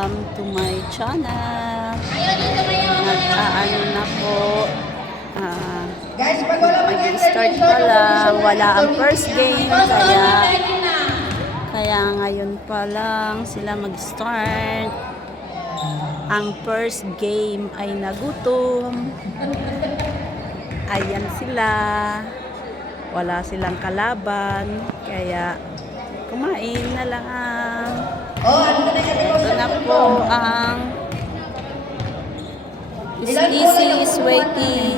welcome to my channel. Nag-aano na po. Mag-start pa lang. Wala ang first game. Kaya ngayon pa lang sila mag-start. Ang first game ay nagutom. Ayan sila. Wala silang kalaban. Kaya kumain na lang. Ito na po ang Easy is waiting.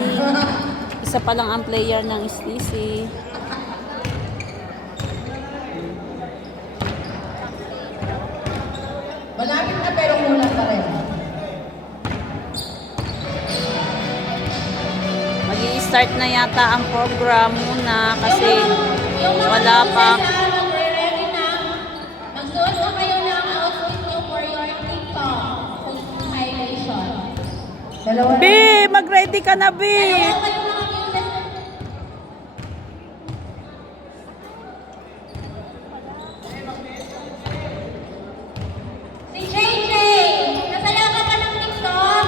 Isa pa lang ang player ng Easy. Malapit na pero kulang pa rin. Mag-i-start na yata ang program muna kasi wala pa. Magsuot po kayo ng outfit nyo for your TikTok highlightation. B, mag-ready ka na, B. Si JJ, nasaya ka pa ng TikTok?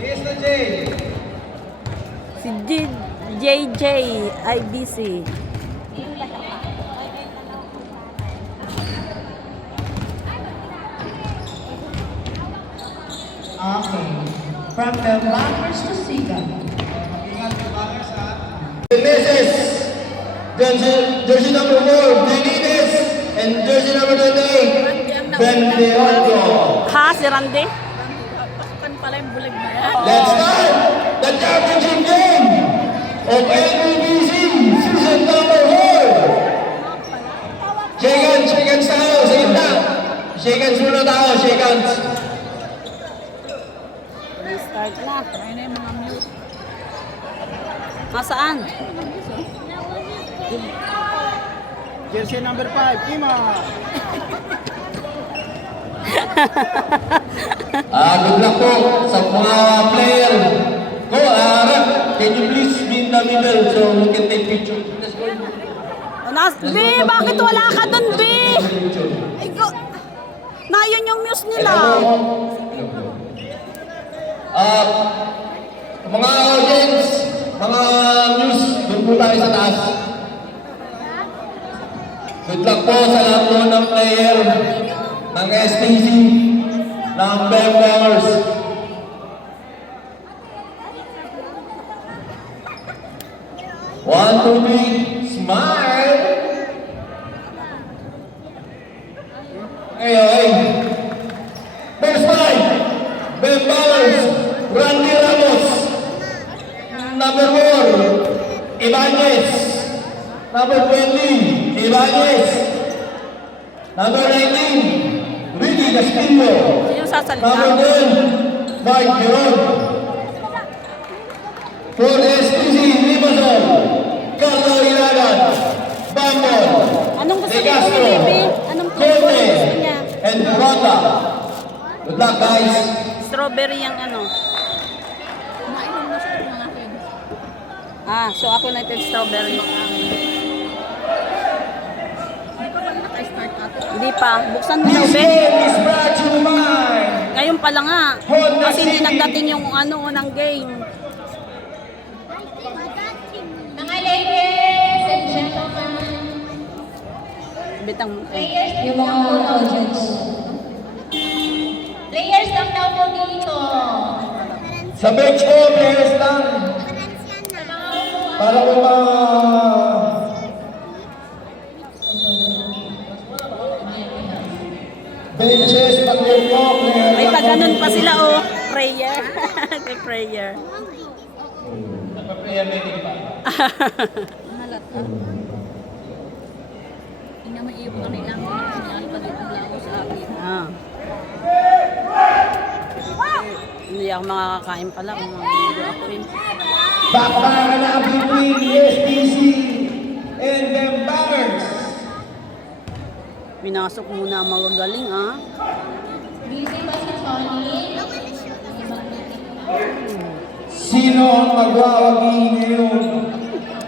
Yes na, J. Si JJ IBC. Okay. From the Bangers to Siga. Meneses, jersey number 4, Benitez, and jersey number 28, Bendeoldo. Ha, si Randy? Let's start the championship game of LBBC season number 4. Shake hands tayo, sa gitna. Shake hands muna tayo, shake hands. Start na. Ayun na yung mga mute. Masaan? Jersey number 5, Kima. Good luck po sa mga player. Go, can you please be in the middle so we can take picture? Let's go. B, bakit wala ka dun, B? Ay, go. Nayon yung muse nila. Mga audience, mga news, doon po tayo sa taas. Good luck po sa lahat po ng player ng STC, ng Bengals. One, two, three, smile! Okay. First five, Bengals, Randy Ramos. Number 4, Ibanez. Number 20, Ibanez. Number 19, Ricky Castillo. Sino sasalita? Number 10, Mike Giron. For STC, Limason, Carlo Ilagan, Bambol, Anong gusto De niya, Castro, baby? Anong flavor Conte, gusto niya? and Ronda. Good luck, guys. Strawberry yung ano. Ah, so ako native strawberry. Hindi pa. Buksan mo daw, This be. game is brought to you by Ngayon pa lang nga. Kasi hindi nagdating yung ano ng game. Mga ladies and gentlemen, Bitang mo. yung mga audience. Players lang daw po dito. sa bench ko, players lang. Para ko benches, pag-clear ko, player May lang. pag-ganun pa sila, oh. Prayer. May prayer. Nagpa-prayer meeting pa. Ah. Hindi ako makakakain pala kung hindi ako rin. Bakbakan na between STC and them Bangers. Pinasok muna ang magagaling, ah. Busy ba si Tony? Sino ang magwawagi ngayon?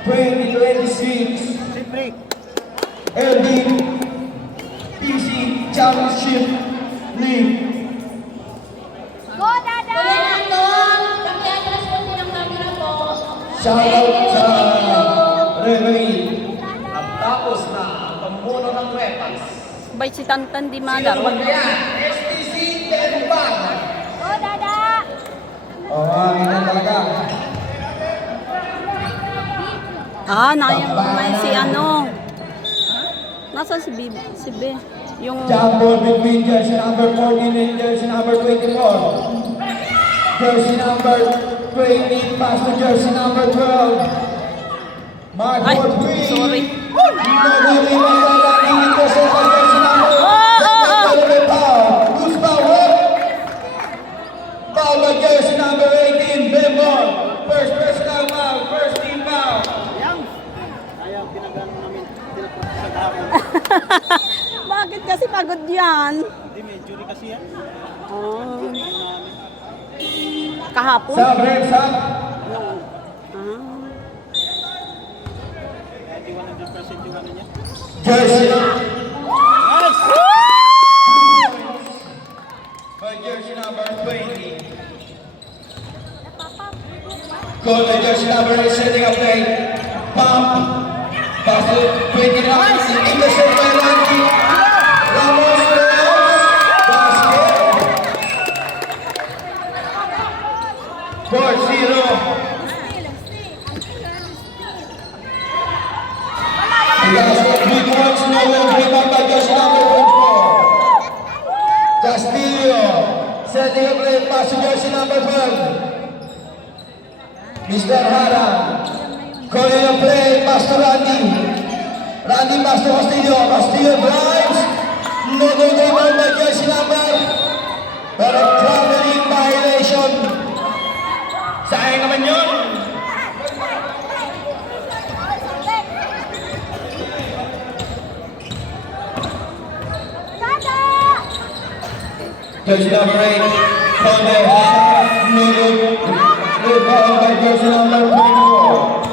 2026 LBTC Championship Lee. Go, Dada! Kuya Anton, pakiatras po ng camera po. Shoutout sa referee. At tapos na ang pamuno ng Repas. Bay si Tantan di Sino malaro. naman kaya? STC Tenban. Go, Dada! Ganyan talaga. May si ano. Nasaan si B? Si B? Yung... Jump ball between jersey number 14 and jersey number 24. Jersey number 20 pass to jersey number 12. Mark Ay, Woodbury. sorry. Nagawin ang lalaki intercept by jersey number Who's foul? Foul by jersey number 18, Bembon. First personal foul, first team foul. Bakit kasi pagod yan? Hindi, may jury kasi yan. Oh. Kahapon? Sub, red sub. Ah. Hindi 100% yung ano niya. Jersey. By jersey number 20. Goal by jersey number 8, setting up play. Pump. Pass to 29. Intercept by Randy. Ramos. Basket. 4-0. Big ones, no one rebound by jersey number 24. Castillo. Setting up play. Pass to jersey number 12. Mr. Hara. Calling a play, pass to Randy. Randy pass to Castillo. Castillo drives. No good rebound by jersey number. Pero traveling violation. Sayang naman yun. Jersey number 8. Conde. No good. Rebound by jersey number 24.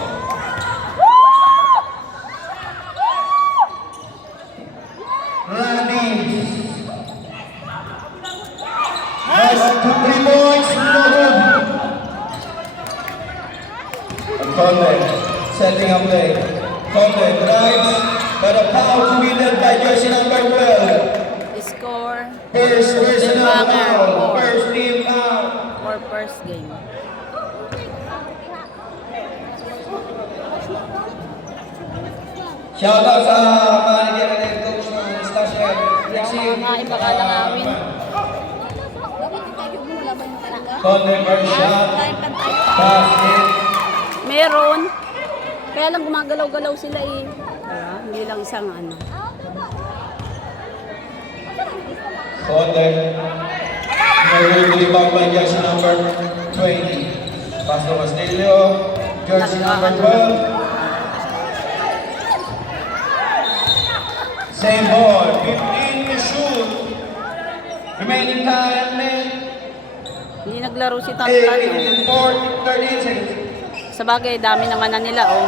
Randy. Has 3 points, no good. Conde setting up play. Conde drives, but a foul committed by jersey number 12. Score First personal Banger. foul. First team foul. for first game. Shoutout sa manager at head coach ng Stasher. Mga iba ka nakawin. Conde first shot. Basket. Meron. Kaya lang gumagalaw-galaw sila eh. Diba? Hindi lang isang ano. Conde. Rebound by jersey number 20. Pass to Castillo. Jersey number 12. Same ball. 15 to shoot. Remaining time, Hindi naglaro si Tantan. 13 seconds. Sa bagay, dami naman na nila oh.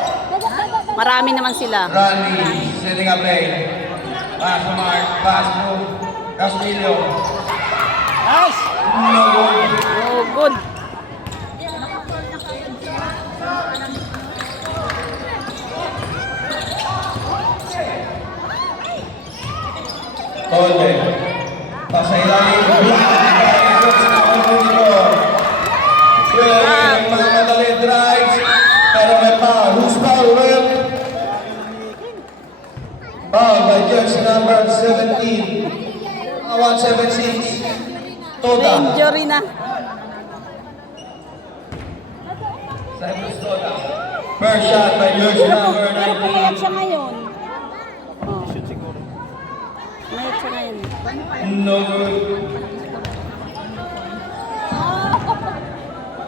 Marami naman sila. Randy setting up play. Pass to Mark. Pass to Castillo. Nice! No good. Oh, good. Conde. Pasa ilalim. Mga madali drives. Pero may foul. Who's foul, Will? Foul by jersey number 17. 176. Toda. Injury na. Cyprus Toda. First shot by jersey number Pero pumayag 19. siya ngayon. Oh, Shoot siguro. pumayag siya ngayon. No good.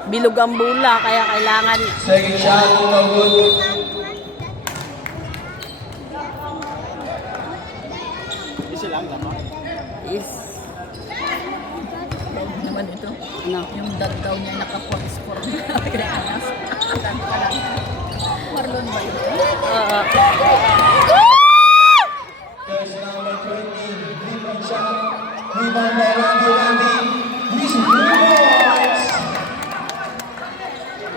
Bilog ang bula, kaya kailangan Second shot, no good. Isa lang naman. is naman ito. ano. Yung dad daw niya naka-score na kinakanas. Marlon ba yun? Jersey number 20. Rebound shot. Rebound by Randy. He's 2 points.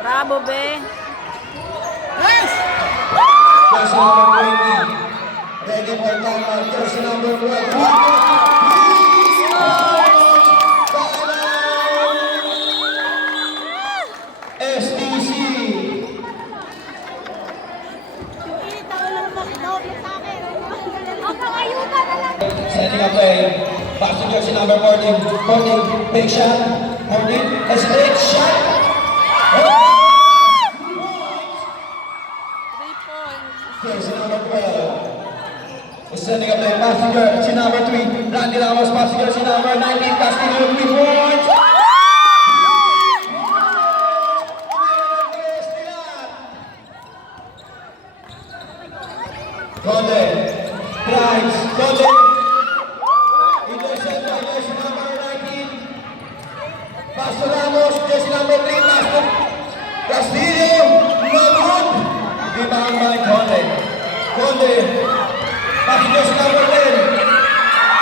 Bravo, be. Jersey number 20. Ready for timeout. Jersey number 12. STC. Setting up play. Pass to jersey number 14. 14. Big shot. 14. A straight shot. 3 points. Jersey number 12. Setting up play. Pass to jersey number 3. Randy Ramos. Pass to jersey number 19. Castillo. 3 points. Conde. Drives. Conde. Intercept by jersey number 19. Pass to Ramos. Jersey number 3. Pass to Castillo. No good. Rebound by Conde. Conde. Pass to jersey number 10.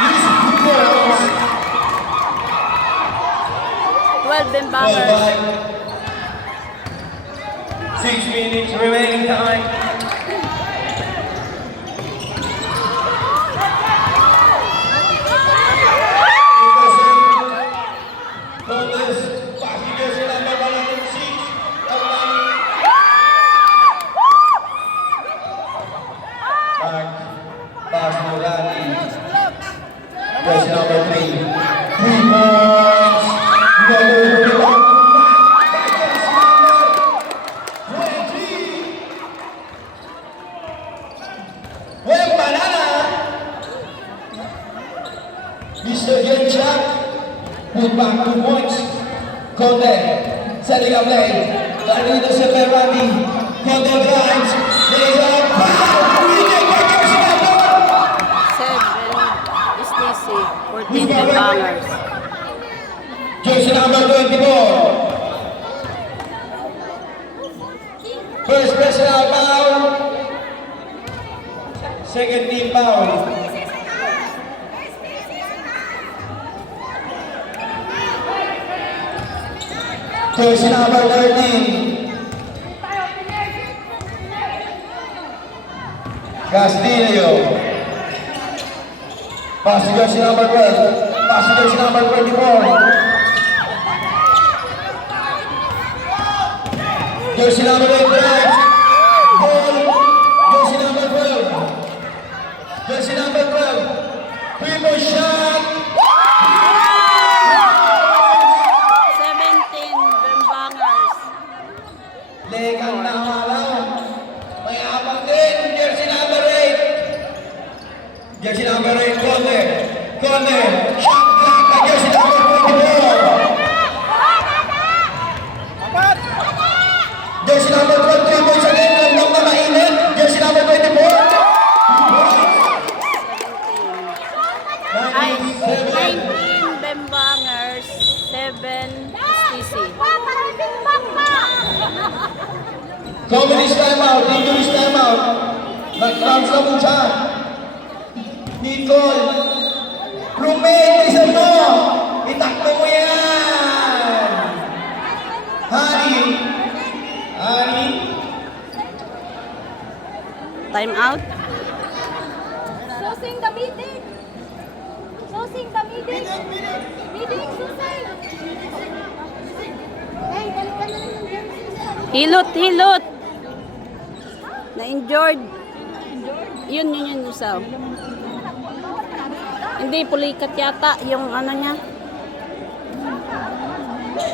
He's 2 points. 12 Ben 12 Bangers. by 6 minutes remaining time. Pass to Randy. Jersey number 3. 3 points. No good. Well, banana. Mr. Genchak. Put back 2 points. Conde. Setting up play. Randy intercept by Randy. Conde drives. Lays up. Reject by Jersey number 7 STC. 14 Ben Bangers. Jersey number 24. First personal foul. Second team foul. Jersey number 13. Castillo. Pass to jersey number 12. Pass to jersey number 24. Jersey number 8 drives. Goal. Jersey number 12. Jersey number 12. 3-point shot. 17 Ben Bangers. Legal na malaw. May abang din. Jersey number 8. Jersey number 8. Conde. Conde. Shot clock by jersey number 24. Jersey number 12, 3 points again. Landang na mainit. Jersey number 24. Ay, 19. 19 Ben Bangers. 7 STC. Communist timeout. Injuries timeout. Nag-bounce na po siya. Nicole. Roommate, isan mo. Itakbo mo yan. Honey. Honey. Time out. Susing the meeting! Susing the meeting! Meeting, susing! Hey, balik ka na lang ng jersey. Hilot, hilot. Na-injured. Yun yung isaw. Hindi, pulikat yata yung ano niya.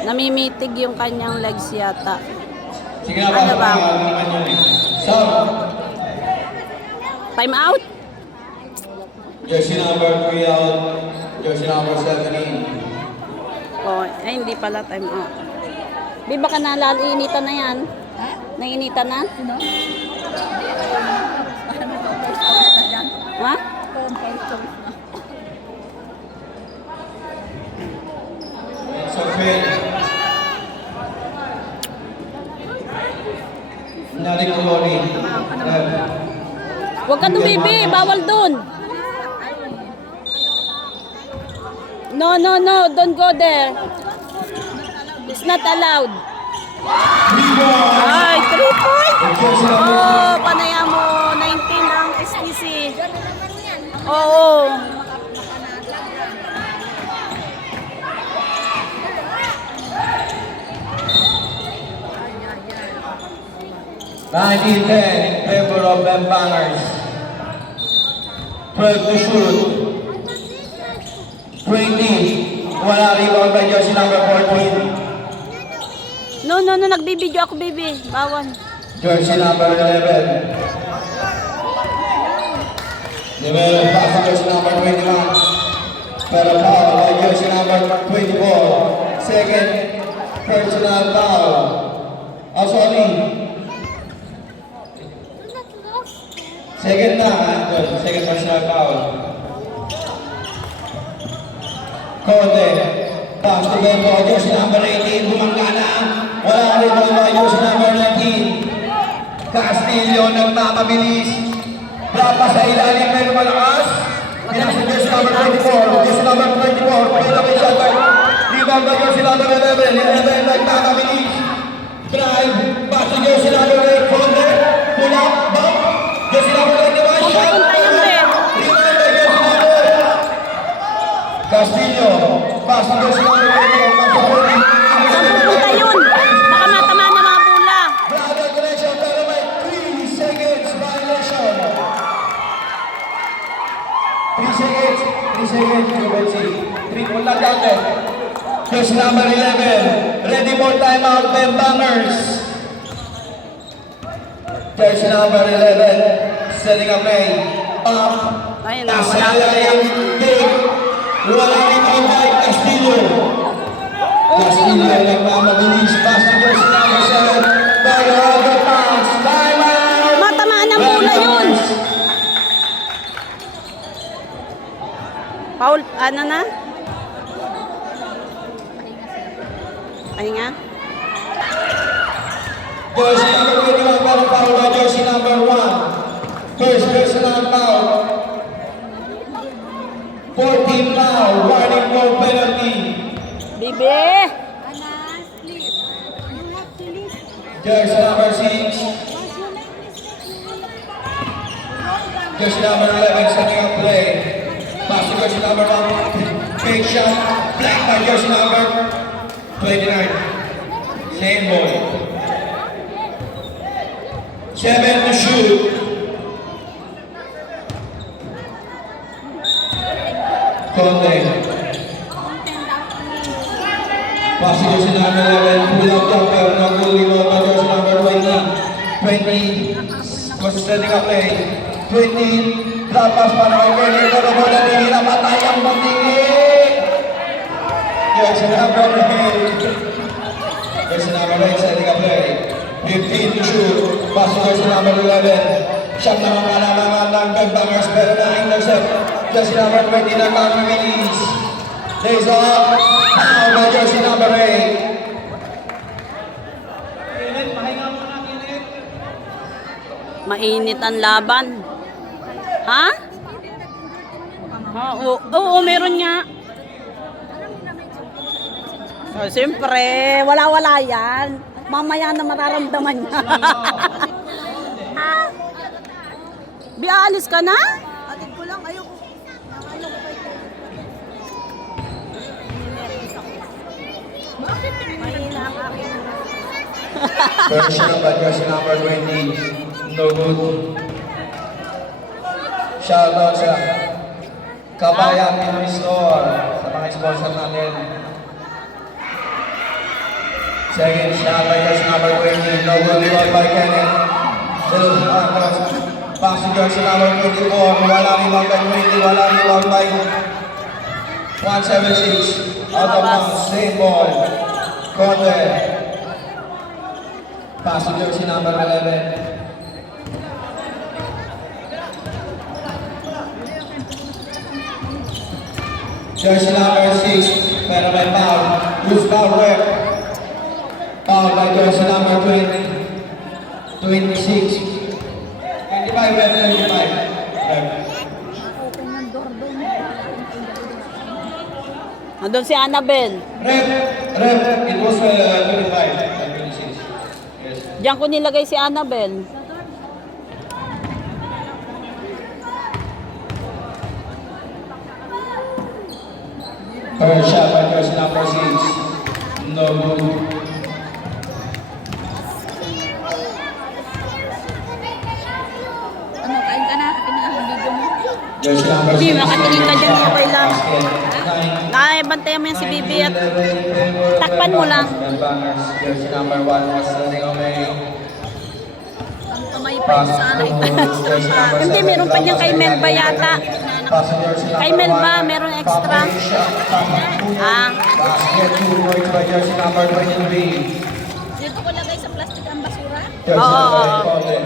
Namimitig yung kanyang legs yata. Sige na Ano ba? Sam. Time out. Jersey number 3 out. Jersey number 7 in. Oh, ay hindi pala time out. Di ba ka nalaliinitan na yan? Ha? Nainitan na? Sino? Ha? So, Phil. Narik ko Lori. Huwag ka tumibi, bawal dun. No, no, no. Don't go there. It's not allowed. 3 points. Ay, 3 points. Jersey number Oh, panaya mo. 19 ang STC. Oo. 19-10 in favor of them banners. 12 to shoot. 20. Wala rebound by jersey number 14. No, no, no. Nagbibideo ako, baby. Bawal. Jersey number 11. Develop pass to jersey number 21. Pero foul by jersey number 24. Second personal foul. Oh, sorry. Second na, second personal foul. Conte, pass to Bebo, jersey number 18, bumangga na. Wala rin by jersey number 19. Castillo nagmamabilis. Plata sa ilalim pero malakas. Pinasa jersey number 24, jersey number 24, pwede kay Shatter. Rebound by jersey number 11, 11 nagmamabilis. Drive, pass to jersey number 8, Conte, pull up, bump. Jersey number 21, shot. Punta yun, be. Rebound by jersey number Castillo, pass to jersey number 24, Saan pupunta yun? Baka matama na mga bola. Brother connection, pero may 3 seconds violation. 3 seconds, you will see. 3 po lang dati. Jersey number 11, ready for timeout, Ben Bangers. Jersey number 11, setting a play. Up, Ayun na, nasa wala na ilalim, big. Wala rebound by Castillo. Castillo nagmamabilis, pass to jersey number 7, by Robert Pounds. Timeout! Matamaan ng bola yun. Paul, ano na? Pahinga. Jersey number 21, pero foul by jersey number 1. First personal foul. 14 foul, warning for penalty. Bibi! Jersey number 6. Jersey number 11 setting up play. Pass to jersey number 1. Big shot. Black by jersey number 29. Same ball. 7 to shoot. Conte. Pass to jersey number 11. Pull up jumper. No goal rebound by jersey number 20. 20 was setting up play. 20. Drop pass para kay Kenny. Pero bola hindi na patay ang bandingin. Jersey number 8. Jersey number 8 setting up play. 15 to shoot. Pass to jersey number 11. Siyang nakakalamangan ng Bangers pero na-intercept. Jersey number 20 na kami-release. Lays off. Foul by jersey number 8. Mainit ang laban. Ha? Oo, meron nga. Oh, siyempre, wala-wala yan. Mamaya na mararamdaman niya. Bi, aalis ka na? Atid ko lang, ayoko. Personal by jersey number 20. No good. Shoutout sa Kabayan Pinoy Store sa mga sponsor natin. Second shot by jersey number 20. No good rebound by Kenneth. Pass to jersey number 24. Wala rebound by 20. Wala rebound by 176. Out of bounds. Same ball. Conte. Pass to jersey number 11. Jersey number 6, pero may foul. Loose foul rep. Foul by jersey number 20. 26. 25 rep, 25. Rep. Nandun si Annabel. Rep, it was 25 and 26. Yes. Diyan ko nilagay si Annabel. First shot by jersey number 6. No good. Ano, kain ka na? Video mo? Jersey number 6. Bibi, makatingin ka dyan, okay lang. Basket, 9. Ay, bantayan mo yan si Bibi at takpan mo lang. Jersey number 1 was running away. Ang kamay pa yun sana ito. Hindi, meron pa dyan kay Melba yata. Kay Melba, meron extra. Ah. Basket 2 points by jersey number 23. Dito ko lagay sa plastic ang basura. Jersey Oo, number oo. Conde.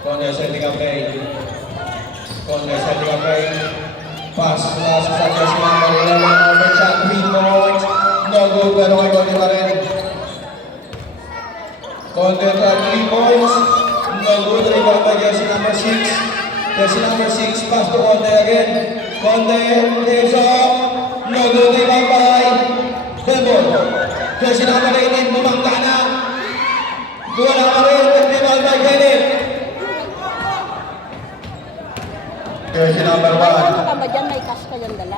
Conde setting up play. Conde setting up play. Pass sa jersey number 11. Over shot 3 points. No good, pero kay Conde pa rin. Conde tried 3 points. No good, rebound by jersey number 6. Jersey number 6, pass to Conde again. Conde, takes off. No good, rebound by Delbon. Jersey number 18, bumangga na. Wala pa rin, rebound by Kenneth. Jersey number 1. Ano ka ba dyan? May cash ka dyan dala?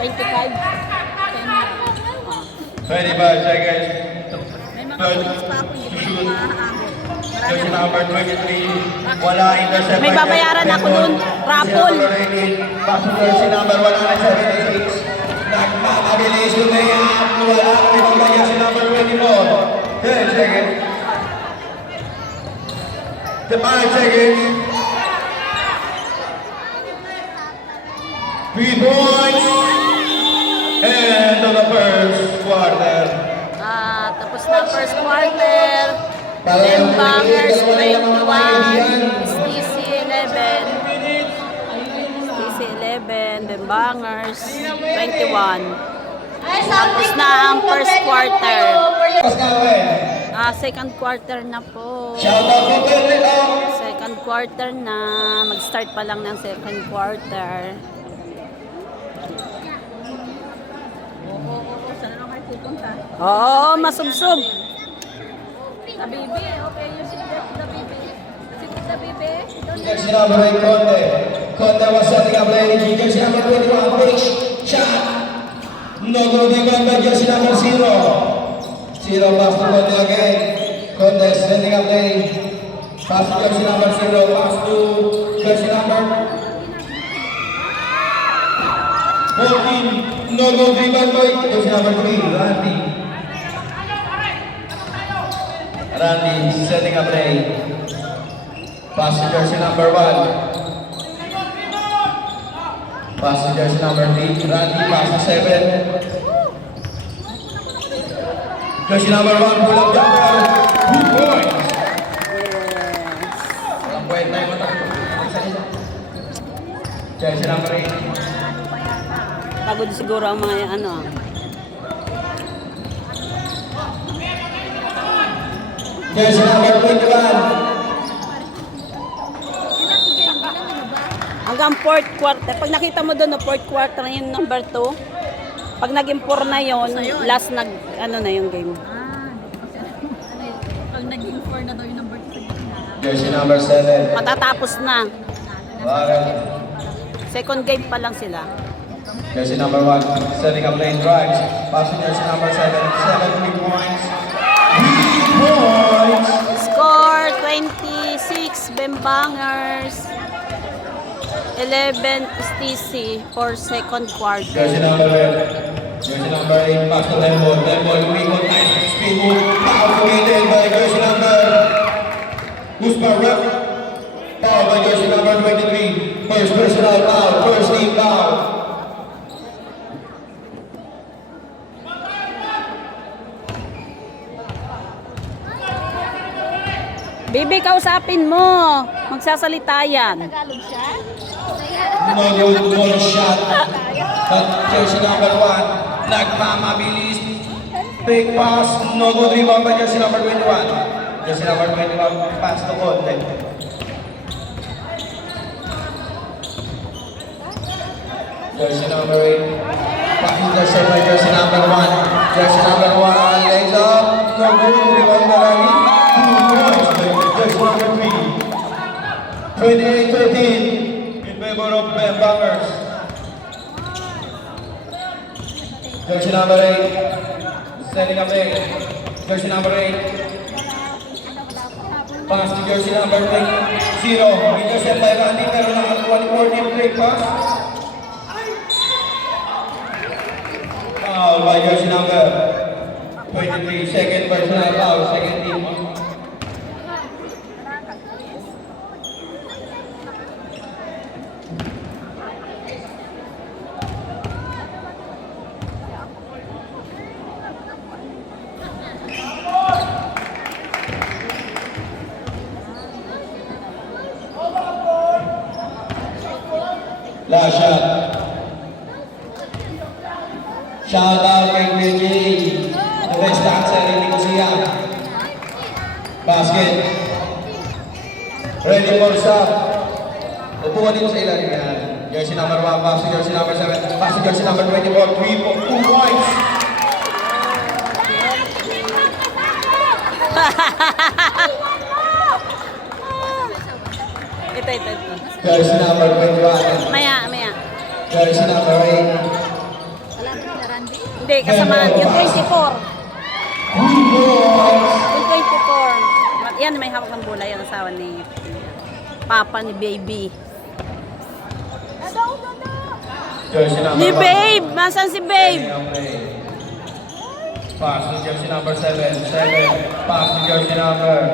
25? 25 seconds. May mga pulis pa ako, hindi ko maaahon. Jersey number 23. Wala intercept. May babayaran ako dun. Raffle. Pass to jersey number 176. Nagmamabilis yung layup. Wala kami ng jersey number 24. 10 seconds. 5 seconds. 3 points. End of the first quarter. Ah, tapos na first quarter. Bangers 21, STC 11. STC 11, Bangers 21. Tapos na ang first quarter. Tapos na rin. Ah, second quarter na po. Shout out po Pedro. Second quarter na. Mag-start pa lang ng second quarter. Oo, saan naman kayo pupunta? Oo, masubsob. Sa bibi, okay yung sigat na bibi. Sigat na bibi. Jersey number 8, Conde. Conde was setting up lane. Jersey number 21, push, shot. No good, rebound by jersey number 0. 0 pass to Conde again. Conde setting up lane. Pass to jersey number 0. Pass to jersey number 14. No good, rebound by jersey number 3, Randy. Randy setting up lane. Pass to jersey number 1. Pass to jersey number 3. Randy, pass to 7. Jersey number 1, pull up jumper. 2 points. Walang kwenta yung mata. Jersey number 8. Pagod siguro ang mga ano. Jersey number 21. Hanggang fourth quarter. Pag nakita mo doon, no, fourth quarter na yung number 2. Pag naging 4 na yun, last nag, ano na yung game. Pag naging 4 na daw yung number 2 sa gitna. Jersey number 7. Matatapos na. Warren. Second game pa lang sila. Jersey number 1. Setting up lane drives. Pass to jersey number 7. 7 points. 3 points. Score 26, Bembangers. 11 STC for second quarter. Jersey number 8. Jersey number 8. Pass to Lemon. Lemon, umikot. Nice speed move. Foul committed by jersey number. Usman Rep. Foul by jersey number 23. First personal foul. First team foul. Bibi, kausapin mo. Magsasalita yan. Tagalog siya? No good, one shot. But jersey number 1. Nagmamabilis. Big pass. No good, rebound by jersey number 21. Jersey number 21. Pass to Conde. Jersey number 8. Pass intercept by jersey number 1. Jersey number 1 lays up. No good. Rebound by Rani. 2 points by jersey number 3. 28-13 in favor of Bangers. Jersey number 8. Standing up 8. Jersey number 8. Pass to jersey number 0. Intercept by Randy pero nakakuha ni Courtney break pass. Foul by jersey number 23. Second personal foul. Second team. Last shot. Shout out kay Kuya Jay. The best dancer in Nicosia. Basket. Ready for stop. Upuan dito sa ilalim yan. Jersey number 1, pass to jersey number 7, pass to jersey number 24, 2 points. Ito. Jersey number 21. Maya. Jersey number 8. Hindi, kasama yung 24. 2 points. Yung 24. Yan, may hawak ng bola. Yan, asawa ni Papa ni Baby. Jersey number Ni 1. Babe! Masan si Babe? Pass to jersey number 7. Pass to jersey number.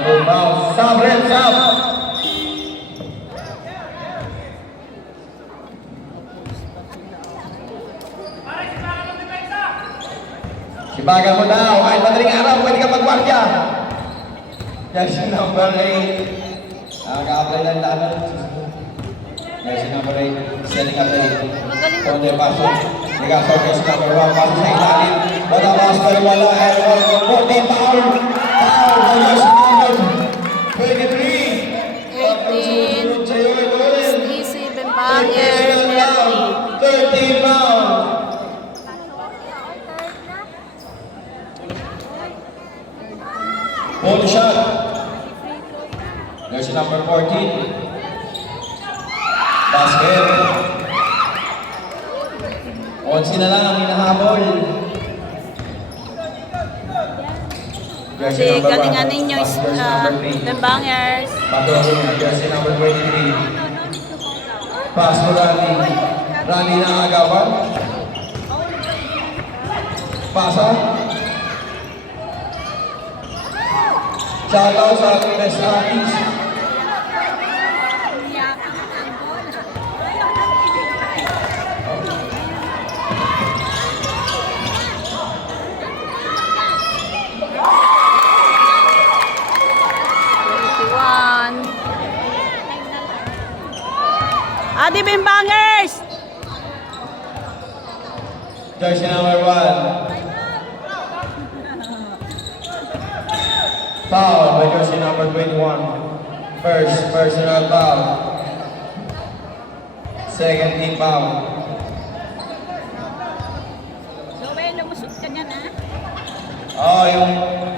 Good bounce. Stop, red, stop. Sibagan mo daw. Kahit madaling araw, pwede ka magwardya. Jersey number 8. Nakaka-apply lang namin. Jersey number 8. Setting up 8. Konde pasok. Nagasaw jersey number 1. Pasok sa ilalim. Matabas pero wala. Airwall. Konde foul. Foul by jersey number 23. 18. Easy, Bembanger, 13 foul. Ball shot. Jersey number 14. Basket. 11 na lang ang hinahabol. Jersey Kasi number 1. galingan ninyo, Pass jersey number 3. Bembangers. Patulong na jersey number 23. Pass to Rani. Rani na agawan. Pasa. Shout out sa ating best artist. Adi Bembangers! Jersey number 1. Foul by jersey number 21. First personal foul. Second team foul. Joel, lumusot ka niyan, ha? Oh, yung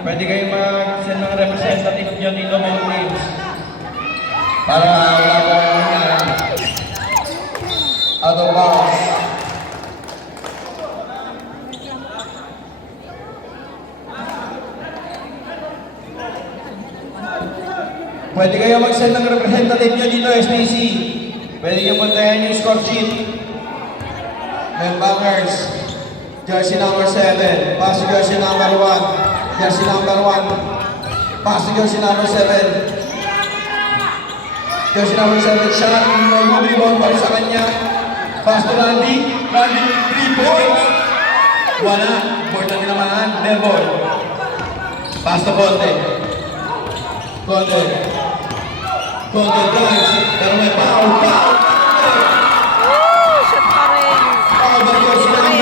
pwede kayo mag-send ng representative nyo dito mga teams. Para wala po out of bounds. Pwede kayo mag-send ng representative nyo dito, SPC. Pwede nyo puntahan yung score sheet. Bangers. Jersey number 7. Pass to jersey number 1. Jersey number 1. Pass to jersey number 7. Jersey number 7 shot. No good rebound pa rin sa kanya. Pass to Randy. Randy, 3 points. Wala. Important din naman. Melbourne. Pass to Conte. Conte. Conte drives. Pero may foul. Foul! Shot pa rin. Foul by jersey number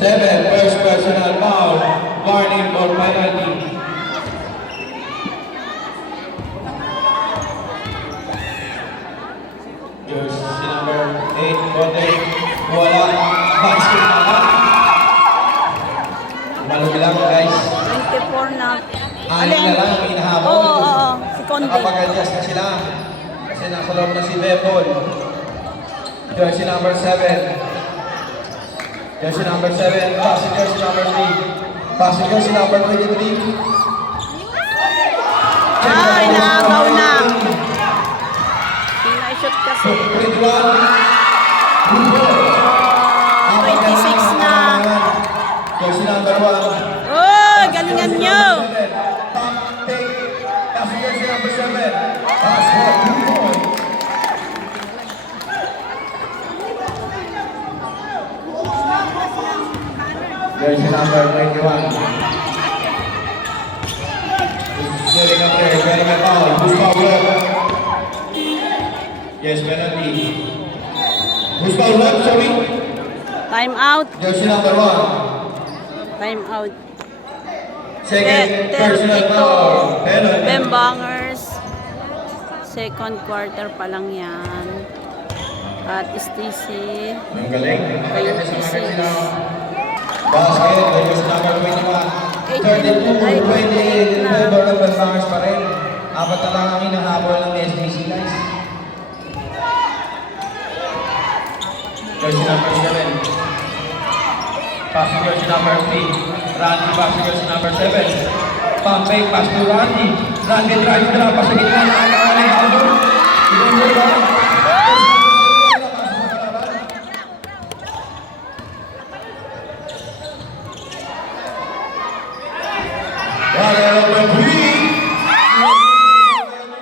7. First personal foul. or penalty. Jersey number 8, Bote. Wala. Basket na lang. Malumi lang guys. 24 na. Aling na lang, may hinahabol. Oo. Si Conde. Nakapag-adjust na sila. Kasi nasa loob na si Bebol. Jersey number 7. Jersey number 7. Passing jersey number 3. Passing jersey number 23. Ay, naagaw na. Pina-shoot kasi. 26 na. Jersey number 1. Oh, galingan nyo. Passing jersey number 7. Pass for 2 points. Jersey number 21. Setting up there, getting a foul. Who's foul left? Yes, penalty. Who's foul left, sorry? Time out. Jersey number 1. Time out. Second, personal foul. Penalty. Bembangers. Second quarter pa lang yan. At Stacy. Ang galing. 26. Basket, jersey number 21. 32-28 in favor of the Bangers pa rin. Apat na lang ang hinahabol ng SDC, guys. Jersey number 7. Passing jersey number 3. Randy passing jersey number 7. Pump fake pass to Randy. Randy drives na lang pa sa gitna. Nakakawa ng habol. Ibang ba?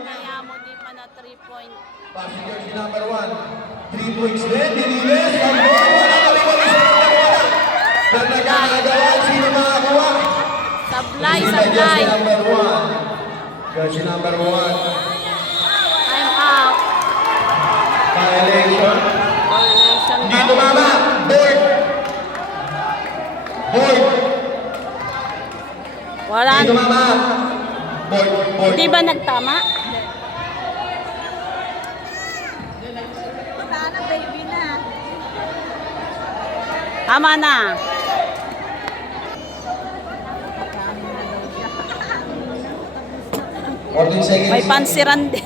Kaya mo di pa na 3 point. Passing jersey number 1. 3 points din. Dinilis. Ang goal. Wala na rin wala sa wala. Pag nagkakagawa, sino makakuha? Sablay. Jersey number 1. Jersey number 1. Time out. Violation. Violation Hindi ba? tumama. Board. Board. Wala. Hindi tumama. Board. Board. Di ba nagtama? Tama na. Fourteen seconds. May pansiran din.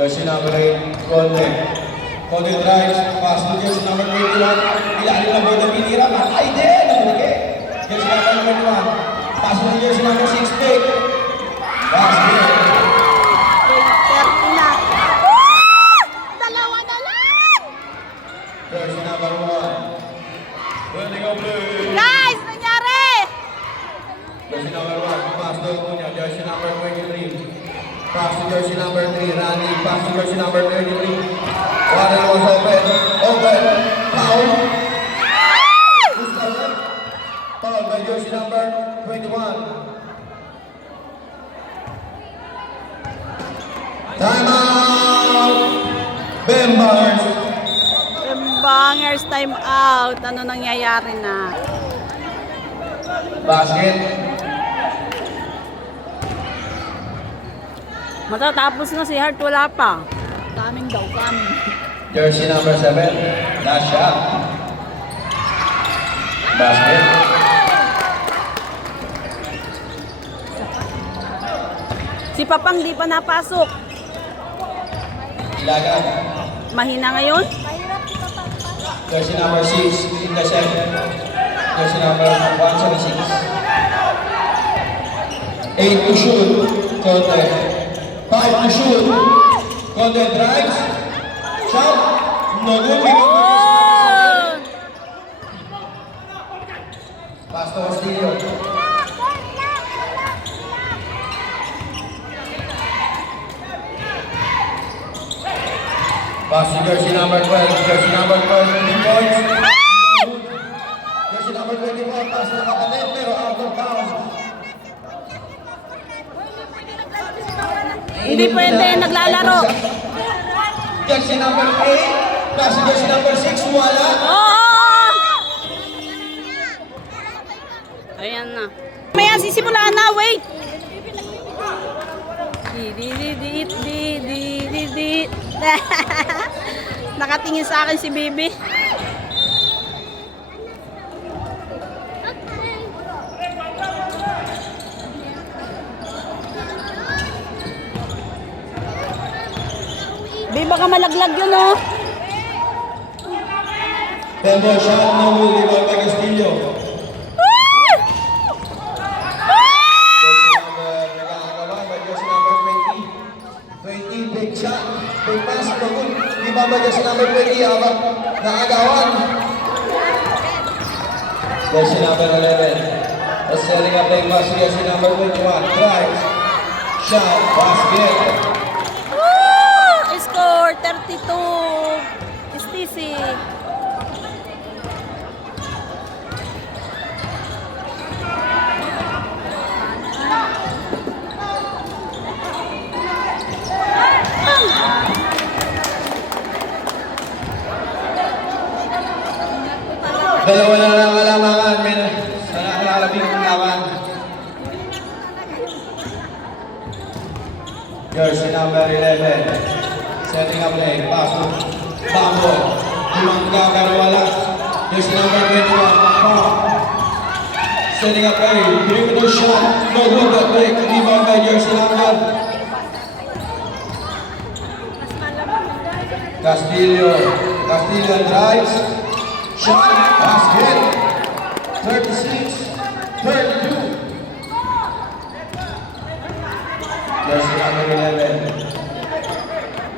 Jersey number 8. Conde. Conde drives. Pass to jersey number 21. Ilalim na boy na pinira. Matay din. Nahuli. Jersey number 21. Pass to jersey number 6. Pick. Basket. 30 na. Dalawa na lang! Jersey number 1. Running on blue. Guys, nangyari! Jersey number 1. Pass to Cunha. Jersey number 23. Pass to jersey number 3. Randy. Pass to jersey number 33. Water was open. Open. Foul. Who's foul? Foul by jersey number 21. Time out! Bembangers. Bangers, time out. Ano nangyayari na? Basket. Matatapos na si Hart, wala pa. Kaming daw, kaming. Jersey number 7. Last shot. Basket. Si Papang di pa napasok. Ilaga. Mahina ngayon? Jersey number 6. Intercept. Jersey number 176. 8 to shoot. Conte. 5 to shoot. Conte drives. Shot. No good. Oh! Pass to Castillo. Pass to jersey number 12. Jersey number 12. 3 points. Jersey number 24. Pass to kapatid pero out of bounds. Hindi pwede, naglalaro. Jersey number 8. Pass to jersey number 6. Wala. Oh! Magsisimula na, wait! Di. Nakatingin sa akin si Bibi. Bibi, baka malaglag yun, oh. Tempo shot, no good. Rebound by Castillo. Jersey number, nag-aagawan by jersey number 20. 20, big shot. Big pass, no good. Rebound by jersey number 20. Abang naagawan. Jersey number 11. The setting up big pass to jersey number 21. Drives. Shot, basket. Score 32. Stacey. Dalawa na lang alamangan. May nakalabing ang laban. Jersey number 11. Setting up lane. Pass to Bambo. Lumangga Carwala. Jersey number 21. Setting up lane. Beautiful shot. No good. But break. Rebound by jersey number Castillo. Castillo drives. Shot, basket, 36, 32. Jersey number 11.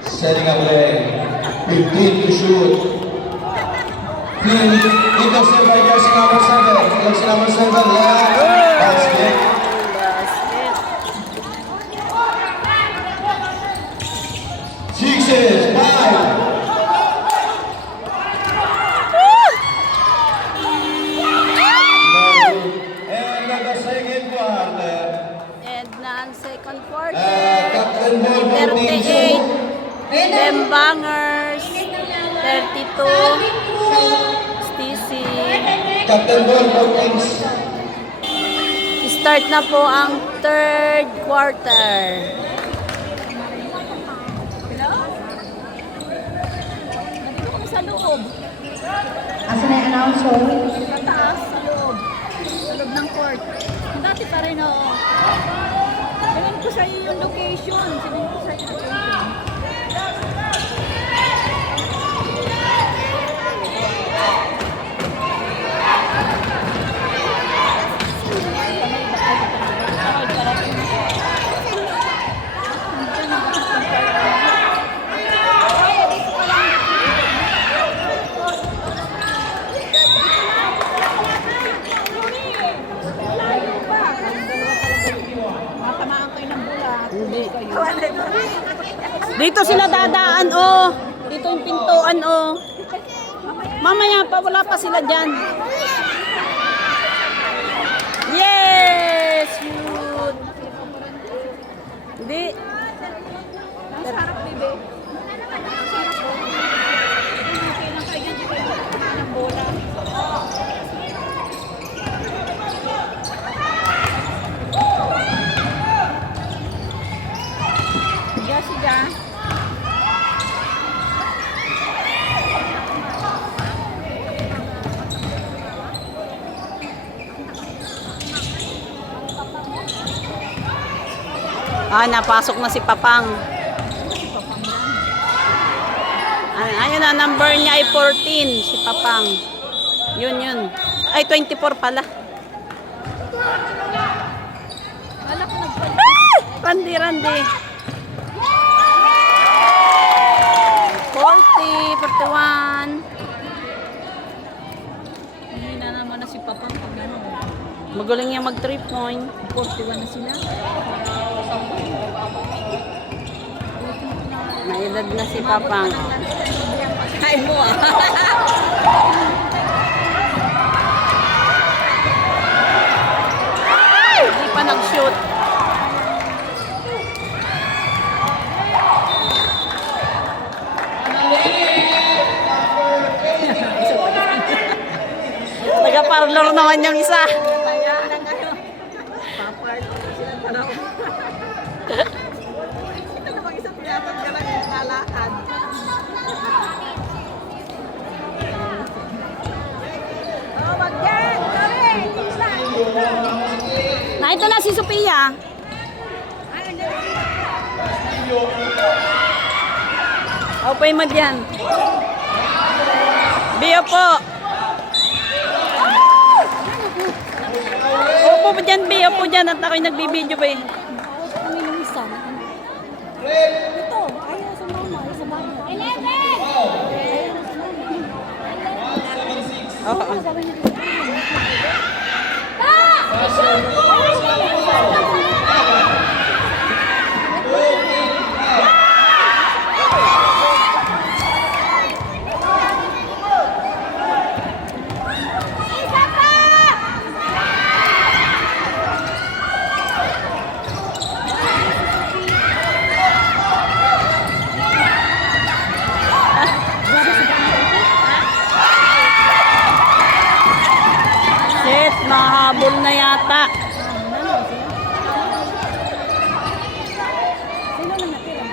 Setting up lane. 15 to shoot. Intercept by jersey number 7. Jersey number 7. Basket. Sixes, 5. Second quarter, Captain Ball for 38, Dem Bangers, 32, Stacey. Captain Ball for Kings. Start na po ang third quarter. Nandito kami sa loob. Asa na yung announcer? Sa taas, sa loob. Sa loob ng court. Dati pa rin, oh. Sabihin ko sa'yo yung location. Sabihin ko sa'yo yung location. Matamaan kayo ng bulat. Dito sila dadaan, oh. Dito yung pintuan, oh. Mamaya pa, wala pa sila dyan. Yes! Shoot! Hindi. Nasa harap, bebe. Okay lang kayo dyan. Kayo matamaan ng bola. Siga. Napasok na si Papang. Ayun na, number niya ay 14, si Papang. Yun. Ay, 24 pala. Wala ko nagpalit. Randi. 41. Hindi na naman na si Papang pag ano. Magaling niya mag 3 point. 41 na sila. May edad na si Papang. Kain mo ah. Hindi pa nag-shoot. Taga-parlor naman yung isa. Ano? Ito namang isang tiyatag ka lang yung lalakad. Oh, wag yan! Sorry! Isa! Na ito na si Sophia. Upay mo dyan. Bio po. Upo po dyan, Bio po dyan. At ako'y nagbibideo ba eh. Kami ng isa. Ito, ayaw sa mama, ayaw sa mama. 11! Oo. Shit, mahabol na yata. Sino na natira?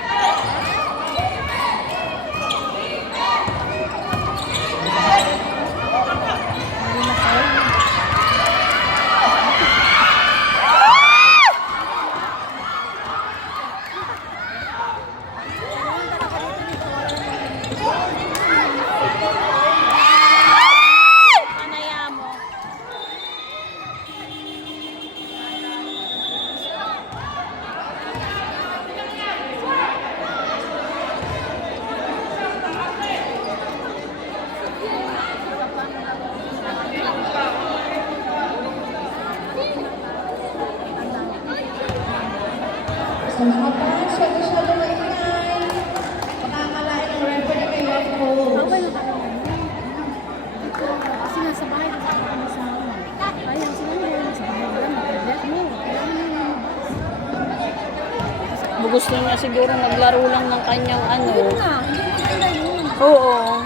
Anaya mo. Sa mga fans, masyado maingay. Makakalain ng referee kay Left Coast. Bawal na kami. Kasi nasa bahay kasi kami sa amin. Ayaw sila nila sa bahay. Wala mag-tablet mo. Kailangan nila lumabas. Gusto niya siguro maglaro lang ng kanyang ano. Yun nga, hindi ko kitila yun. Oo.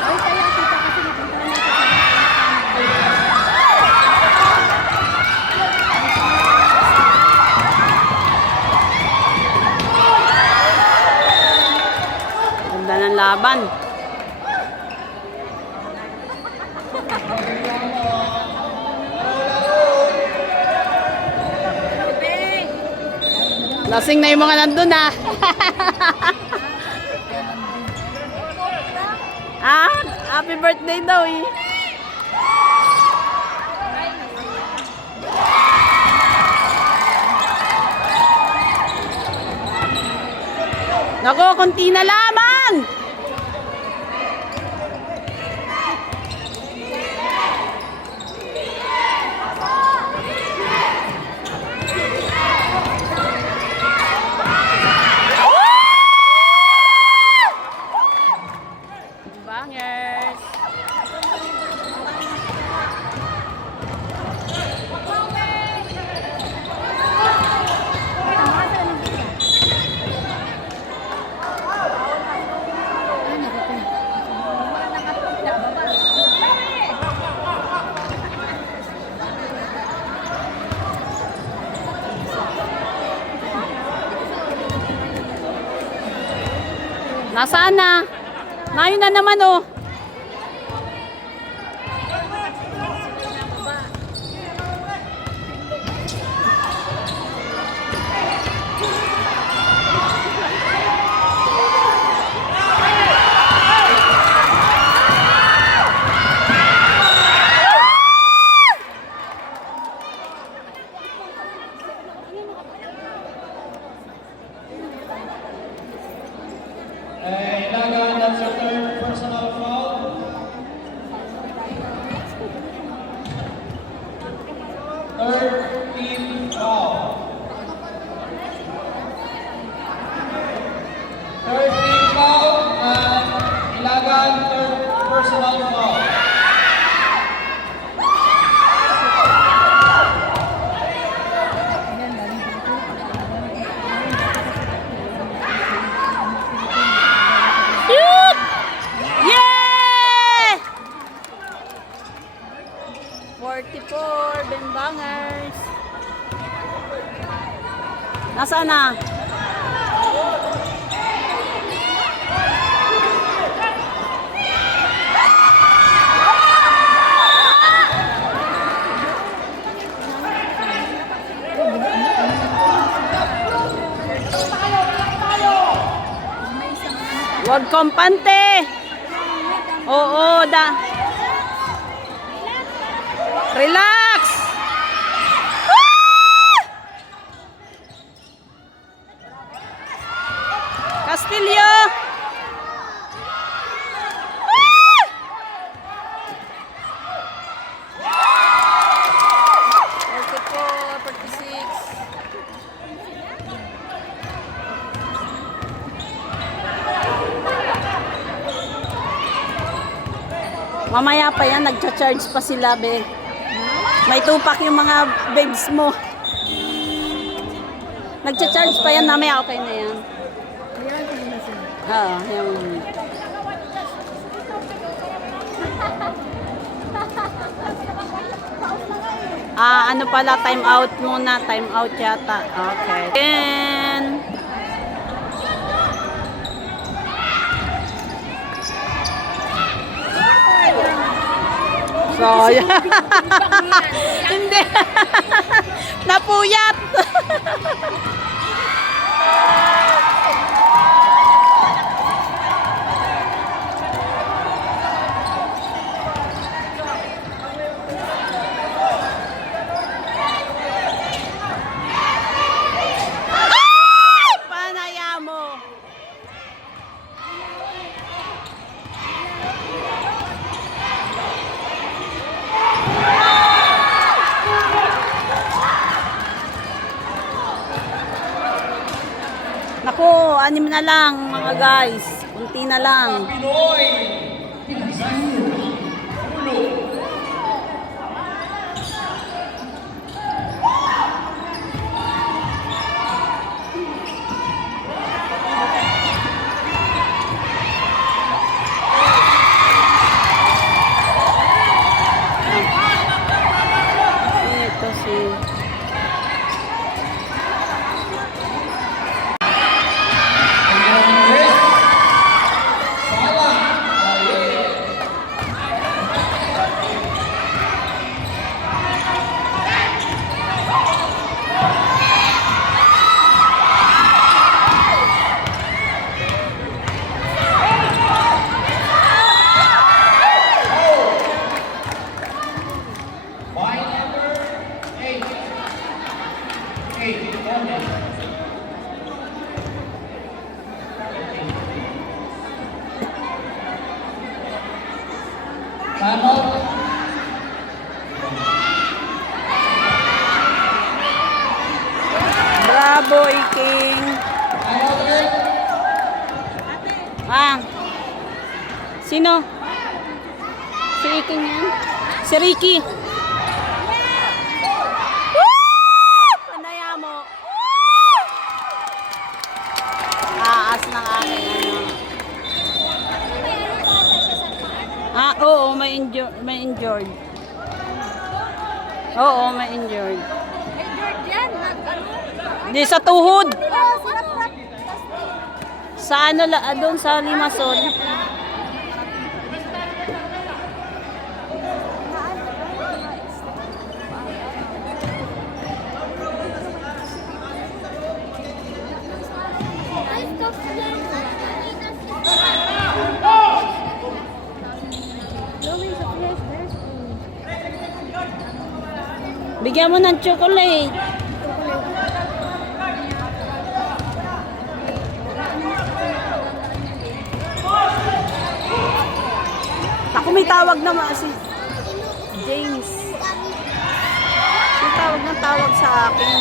Ay, kaya kita kasi napunta na ito sa Ganda ng laban. Lasing na yung mga nandun ah. Ah, happy birthday daw eh. Nako, konti na lamang. Bangers. Nasaan na? Ngayon na naman oh. Ilagan, that's your third personal foul. Third team foul. Third team foul, and Ilagan, third personal foul. Shoot! Yay! na. Huwag kompante. Oo, Relax. Castillo. 44, 46. Mamaya pa yan, nagcha-charge pa sila, be. May tupak yung mga babes mo. Nagcha-charge pa yan, mamaya okay na yan. Oo, yung... ano pala, time out muna. Time out yata. Okay. And... So, hindi. Napuyat. Panaya mo. Naku, 6 na lang mga guys. Kunti na lang. Pinoy. Ito si... By number 8. 8. Gomez. Tanong. Bravo, Iking. Sino? Si Iking yan? Si Ricky. Woo! Panaya mo. Aas ng aking ano. Oo, may injured. Oo, may injured. Di sa tuhod. Sa ano la, doon sa Limassol. Bigyan mo ng chocolate. Ako may tawag na si James. May tawag sa akin.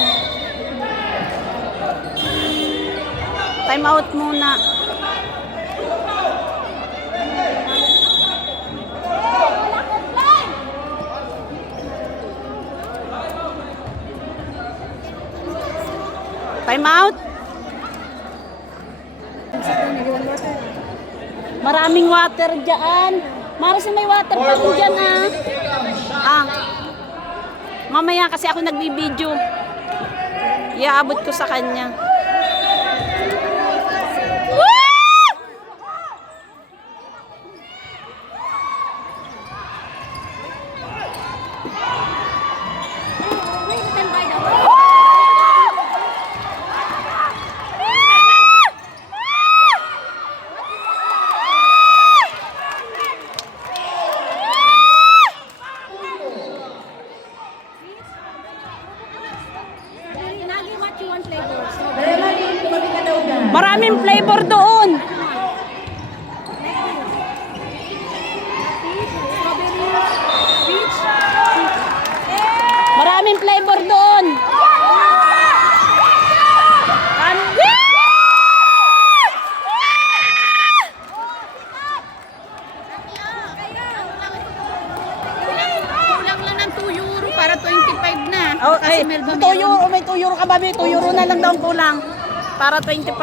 Time out muna. Time out. Maraming water dyan. Maras may water pa rin dyan Mamaya kasi ako nagbibideo. Iaabot ko sa kanya. Maraming flavor doon. Maraming flavor doon. Kulang lang ng 2 euro para 25 na. Oh, Kasi ay, Melba 2 euro, may 2 euro ka ba? May 2 euro na lang daw ang kulang. Para 25.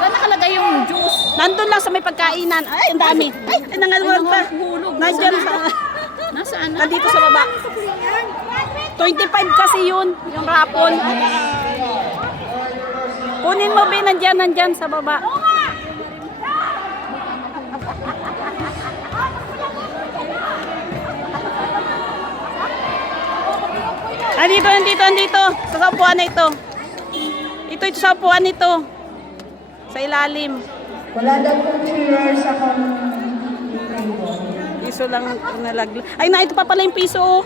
Saan nakalagay yung juice? Nandun lang sa may pagkainan. Ay, ang dami. Ay, nangaluwag pa. Hulog. Nandiyan sa... Nasaan na? Nandito sa baba. 25 kasi yun, yung rapon. Kunin mo, Ben, nandyan sa baba. Andito. Sa upuan na ito. Ito sa upuan nito. Sa ilalim. Wala daw pong cheer sa Piso lang nalaglag. Ay na, ito pa pala yung piso. Oh.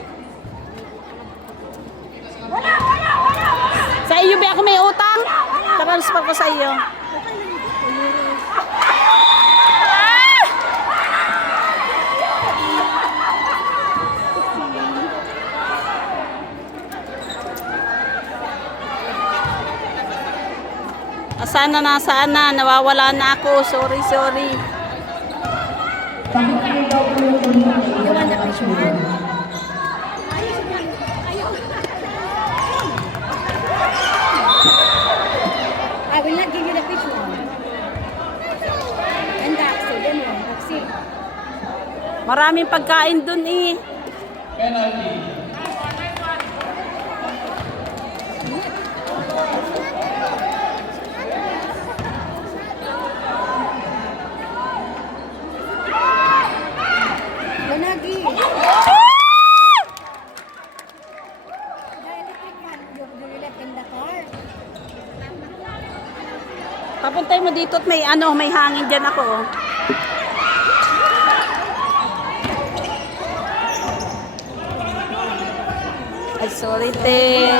Sa iyo ba ako may utang? Transfer ko sa iyo. Nasaan na, nawawala na ako. Sorry. I will not give you the picture. And that's it. Then see. Maraming pagkain dun eh. Banagi. Papuntay mo dito at may hangin dyan ako. Oh. Ay, sorry, te.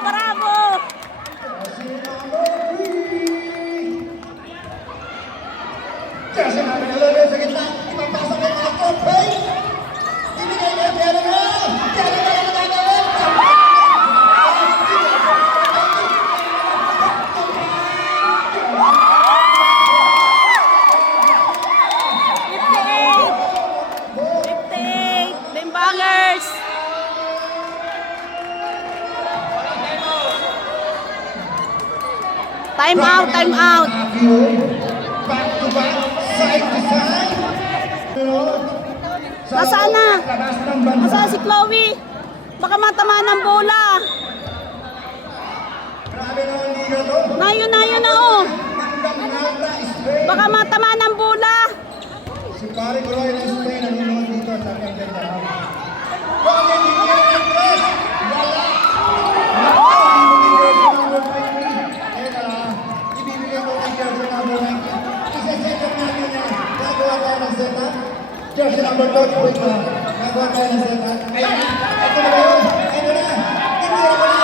Bravo! Kasi namin nalagay sa gitna, ipapasa kayo mga kopay! Ibigay kayo kaya na nga! Kaya na nga na gagawin! Bimbangers! Time out! Back to back, side to side! Nasaan na? Nasaan si Chloe? Baka matama ng bola. Grabe naman dito to! Nayon na oh. Hanggang Malta, Spain! Baka matama ng bola. Si pare ko rin ng Spain, nanonood dito at sabi ang ganda na. Kung hindi niya ang press, wala! Naku, hindi mo jersey number 20. Teka lang, ibibigay ko ng jersey number 19. Isa-set up natin yan. Gagawa tayo ng setup. Jersey number 2, wait lang. Gagawa tayo ng setup. Ayan na, ito na ba yun? Ito na, titira ko na.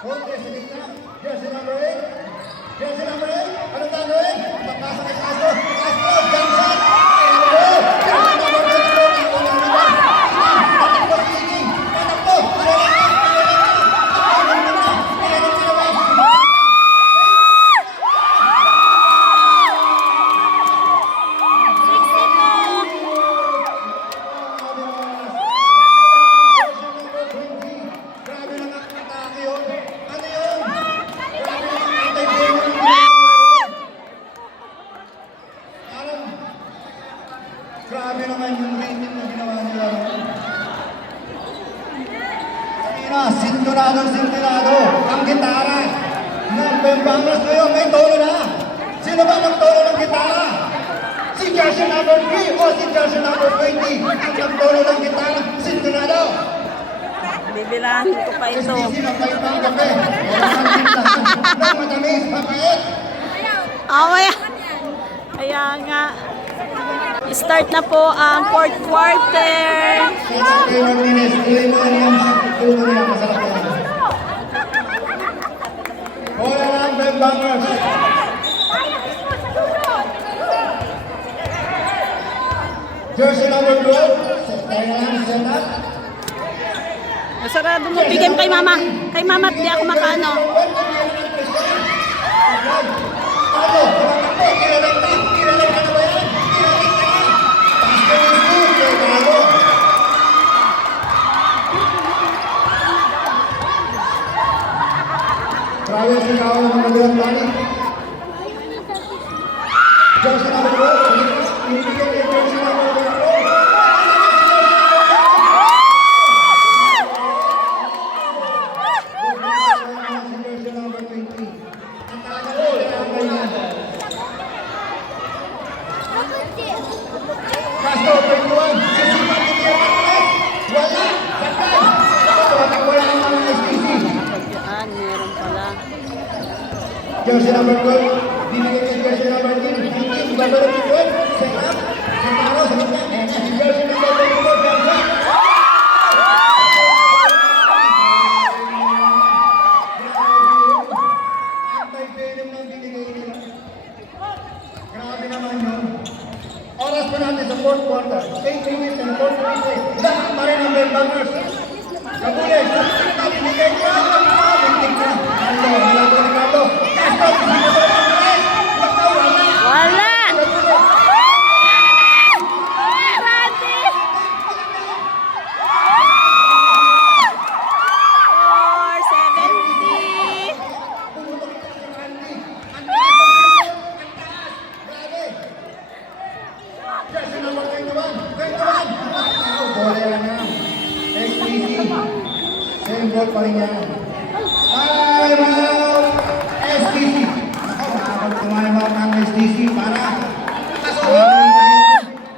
Okay, sa gitna. Jersey number 8. Jersey number 8. Anong gagawin? Papasa kay Castro. Castro, jump shot. Ayan na. Jersey number 22. Tatakbo si Iggy. Tatakbo. Grabe lang ang atake yun. Ano yun? Grabe lang ang anti-game. Parang, grabe naman yung rating na ginawa nila. Kanina, sintonado. Ang gitara. Ng Bembangers ngayon, may tono na. Sino ba ng tono ng gitara? Si jersey number 3 o si jersey number 20? Ang nagtono ng gitara, sintonado. Bibilangin ko pa ito. STC, mapait pa ang kape. Wala kang tinta. Matamis, mapait. Away. Kaya nga. Start na po ang fourth quarter. 61 minutes. Tuloy mo yan. Tuloy mo yan. Masarap yan. Bola ng Bembangers. Jersey number 12. Kaya lang, set up. Masarado mo. Bigyan kay mama. Kay mama at di ako makaano. Ano? Kinalantan. Kinalantan na ba yan? Kinalantan na. Pastor is good. Kaya talo. Grabe ang sinawa ng mga magandang plani. Jersey number 12. Pinibigyan kay Jersey number 12. Jersey number 20. Ang talaga na kailangan niya. Castro, 21. Sisipan ni Pierre Martinez. Wala. Sakay. Tumatakbo lang ang mga STC. Yan, meron pala. Jersey number 12. Binigay kay Jersey number 19. Babalik ni 12. Set up. Sentaro sa gitna. Ayan na si Jersey number 24. Jersey. Antay-venom ng binigay nila. Grabe naman yun. Oras pa natin sa fourth quarter. 8 minutes and 4 minutes. Lahat pa rin ang Bembangers. Kabulis. Binigay ko. Binigay ko. Ano? Wala ko ni Carlo. Castro. Binigay ko. Wala! Jersey number 21. 21. Bola na. STC. Same ball pa rin yan. Time out. STC. Nakakapag time out ng STC para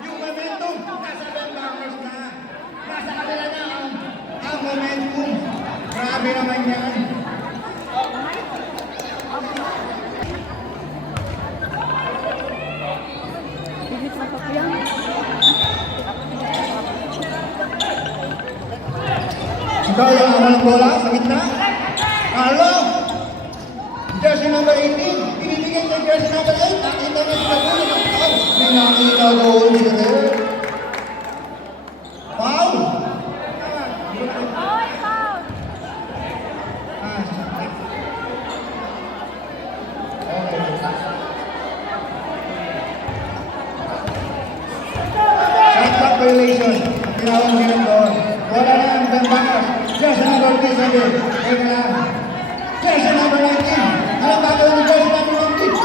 yung momentum nasa Bembangers na. Nasa kanila na ang momentum. Grabe naman yan. Ikaw yung ako ng bola sa gitna. Carlo! Jersey number 18. Pinibigyan kay jersey number 8. Nakita na si Kabulo. May nakita doon si Red. Foul! Shot clock violation. Tinawag nila doon. Bola na ang Bembangers. Jersey number 27. Teka lang. Jersey number 19. Anong gagawin ni jersey number 19?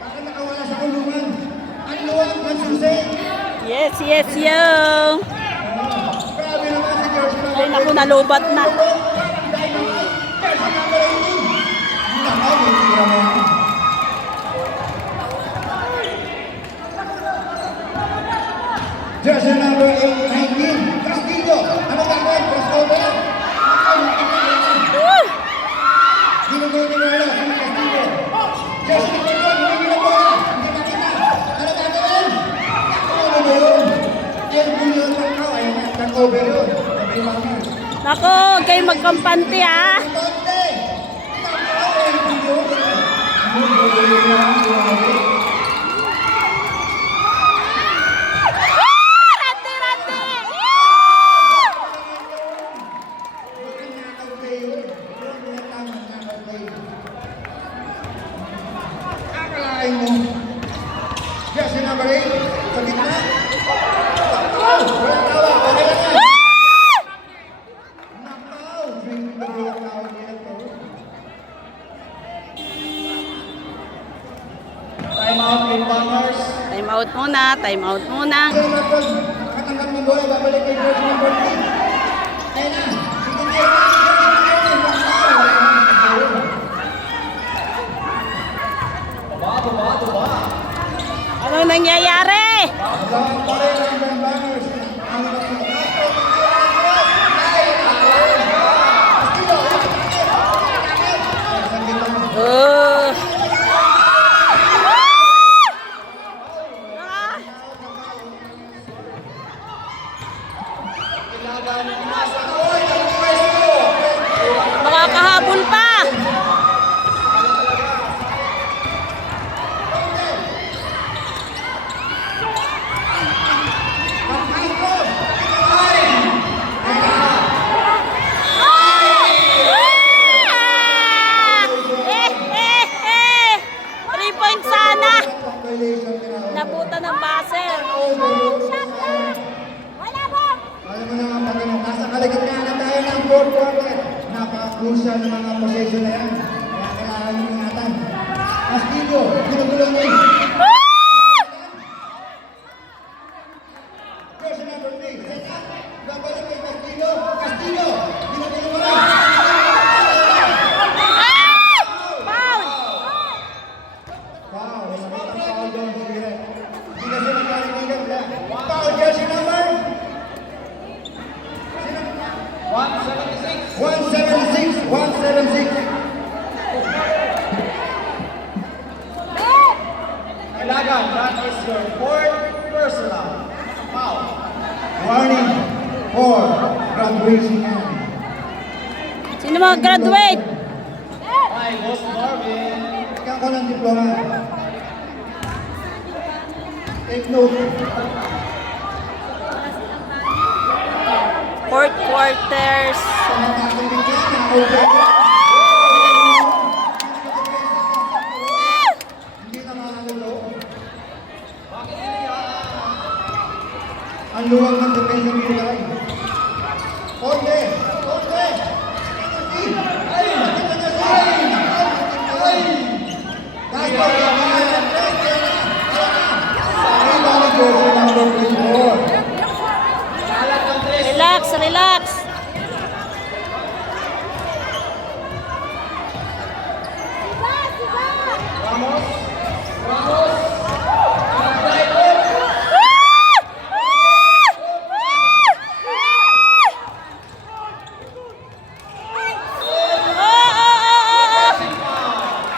Para nakawala sa kulungan. Ang luwag ng susi. Yes, yes, yo! Grabe naman si jersey number 19. Ay, naku, nalubat na. Jersey number 18. Nakaw, may tira mo yan. Jersey number 19, Castillo. Ano gagawin? Crossover? Ginugol ni Marlo, si Castillo. Jersey number 1, hindi na po. Hindi nakita. Ano gagawin? Ano ba yun? Airpool yun. Ayun na, nag-over yun. Sabi yung mga. Naku, huwag kayong magkampante ah. Konti! Nakaw, airpool yun. Ano ba yun? Akalain mo. Jersey number 8. Sa gitna. Nakaw! Wala tawa. Okay lang yan. Nakaw! Drink the real tawag nila to. Time out, Bembangers. Time out muna, time out muna. Jersey number 12. Katanggap ng bola. Babalik kay jersey number 3. Ayun na. Sige niya. Baba. Ano nangyayari? Abangan pa rin ang Bambangers. Ang Oh. Makakahabol pa. Eh. 3 points sana. Nabuta ng buzzer. Wala ba? Alam mo naman pag nasa kalagitnaan na tayo ng 4th quarter, napaka-crucial ng mga possession na yan. Kaya kailangan nyo ingatan. Castillo, ginugulong mo. Person number 3, set up. Babalik kay Castillo. Castillo, ginugulong mo. Foul! Wow, nakita foul doon si Direk. Hindi kasi nagkalimutan sila. Foul, jersey number 176. 176. Kailangan, that is your fourth personal foul. Warning for graduation yan. Sino mga graduate? Hi, Boss Marvin. Bigyan ko ng diploma. Take note. 4th quarters. Tumatapon din dyan. Over. Hindi na makakalalo. Ang luwag ng depensa ng Bulay. Konde! Konde! Ay! Ay! Taas pa! Ibalik ko sa number 24. Relax, relax.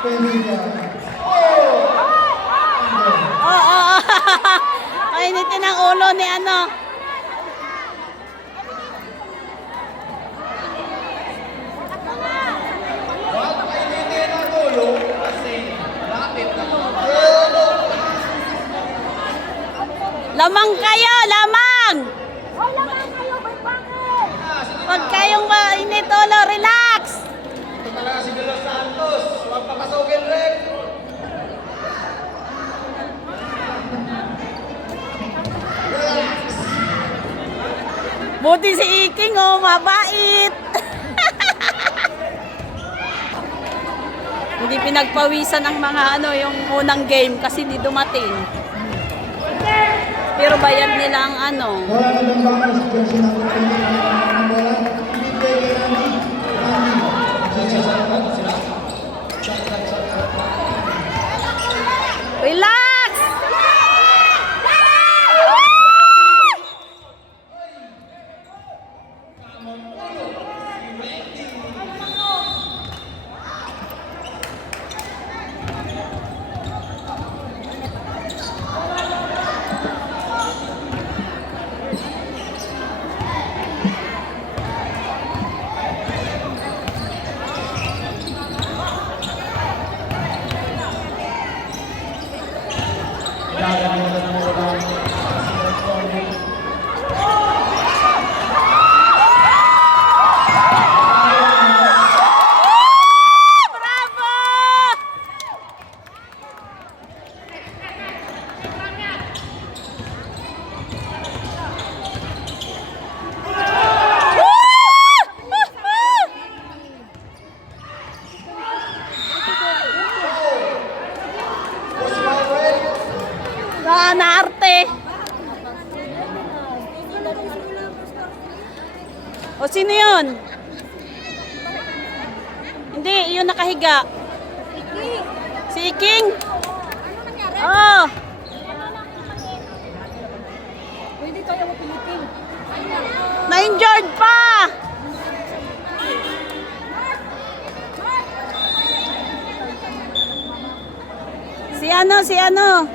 Pemilya. Oo. Kainitin ang ulo ni ano. Huwag kainitin ang ulo kasi lapit na Lamang kayo, lamang! Huwag kayong mainit ulo, relax! Ito talaga si Galo Santos. Huwag papasukin rin. Buti si Iking, oh, mabait! Hindi pinagpawisan ng mga ano, yung unang game kasi di dumating. Pero bayad nila ang ano. Wala na bang bangers sa jersey number 24 ang bola? Hindi pwede Randy. Relax! Naarte. O sino yun? Hindi, yun nakahiga. Si Iking? Oh. Pwede tayo mapilitin. Na-injured pa! Si ano?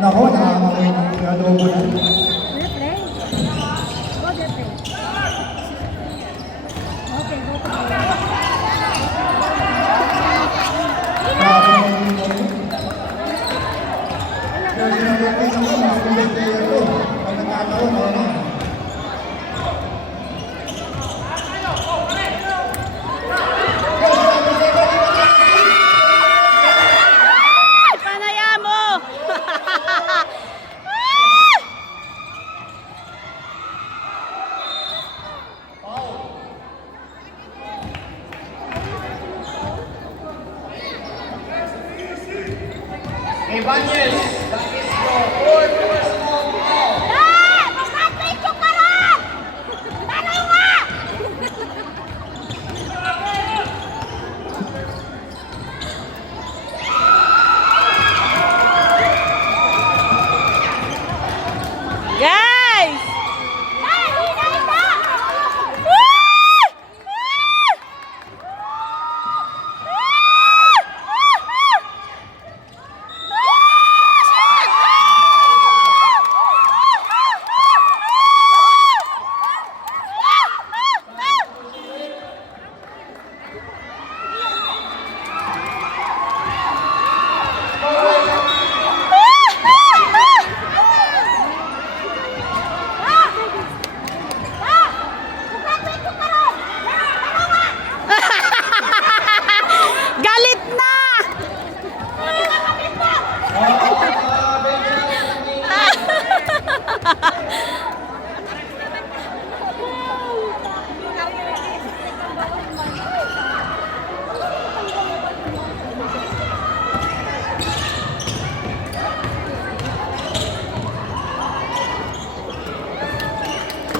Nako, nakakamoy ng adobo na. Replay. Go replay. Okay, go to play. Grabe na yung ito. Kaya sinabi ko naman, mas kulit player to. Pag nagkataon, ano? Panaya mo! Ibanez, that is your fourth personal foul. Guys! Galit na!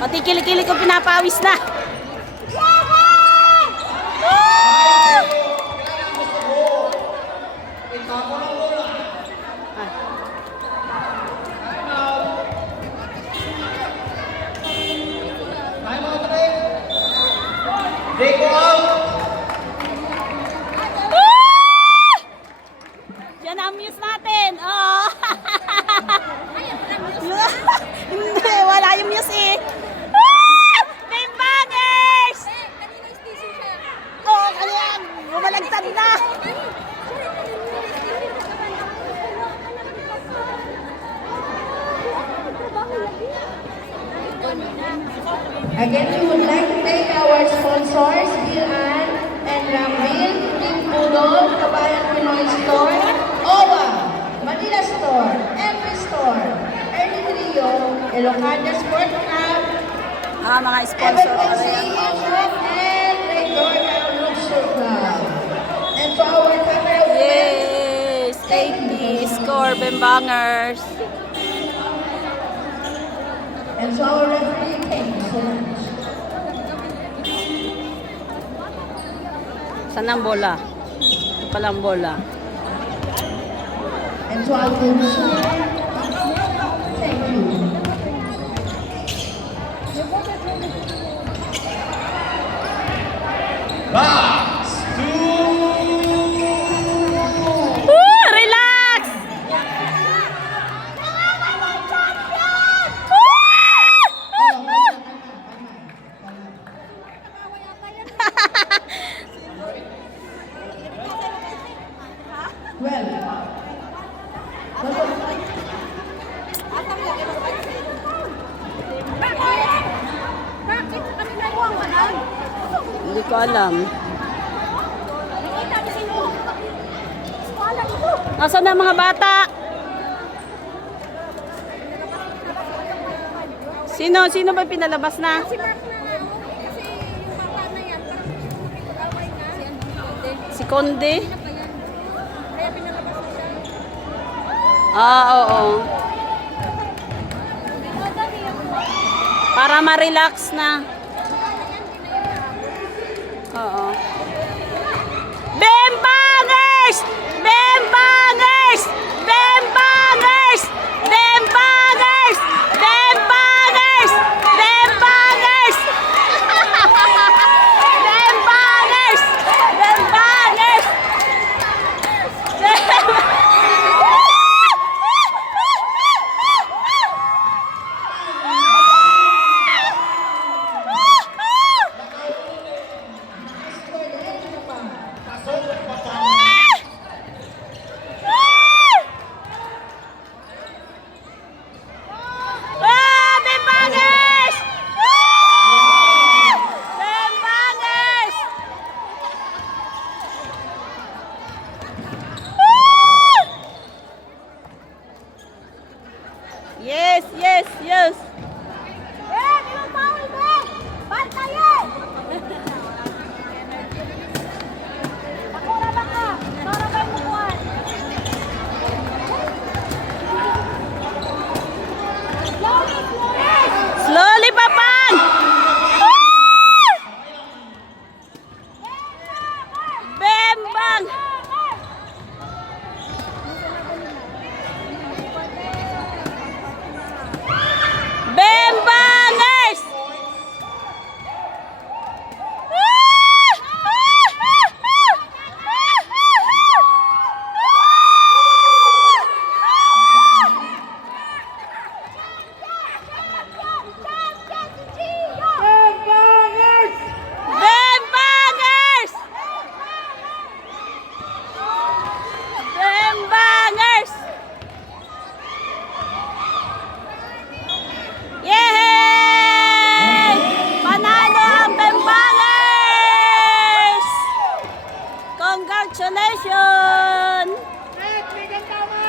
Pati kilikili ko pinapawis na. Time out rin. They go out. Yan ang muse natin. Oh. Hindi, wala yung muse eh. Team Bangers! Oh, kaya bumalagtad na. Again, we would like to thank our sponsors, Bilan and Ramil, Team Pudol, Kabayan Pinoy Store, OWA, Manila Store, MP Store, Ernie Rio, Ilocana Sport Club, Mga sponsor. FFC Shop, and Redorna Luxury Club. And to our camera women, Yes! 80 score, Bembangers. and to our referee, thank you so much. Saan ang bola? Ito pala ang bola. And to our sponsor, thank you. Box Relax! Well, Bakit sa kanila yung walang? Hindi ko alam. Nakita niyo sino? Wala ito. Nasaan na mga bata? Sino ba pinalabas na? Si Mark na nga. Kasi yung bata na yan, parang pag-away nga. Si Conde? Kaya pinalabas na siya. Ah, oo. Para ma-relax na. Oo. Bembangers! Bembangers! Bembangers! Bembangers! Bembangers! Bembangers! Bembangers! Bembangers! Ah, Bembangers! Bembangers! Yes, yes, yes. Eh, di mo foul, be! Bantayan! Takura ba ka? Tora ba yung mukuhan? Slowly, Papan! Bembang! Bembangers! Bembangers! Bembangers! Yay! Panalo ang Bembangers! Congratulations! Bigyan tama!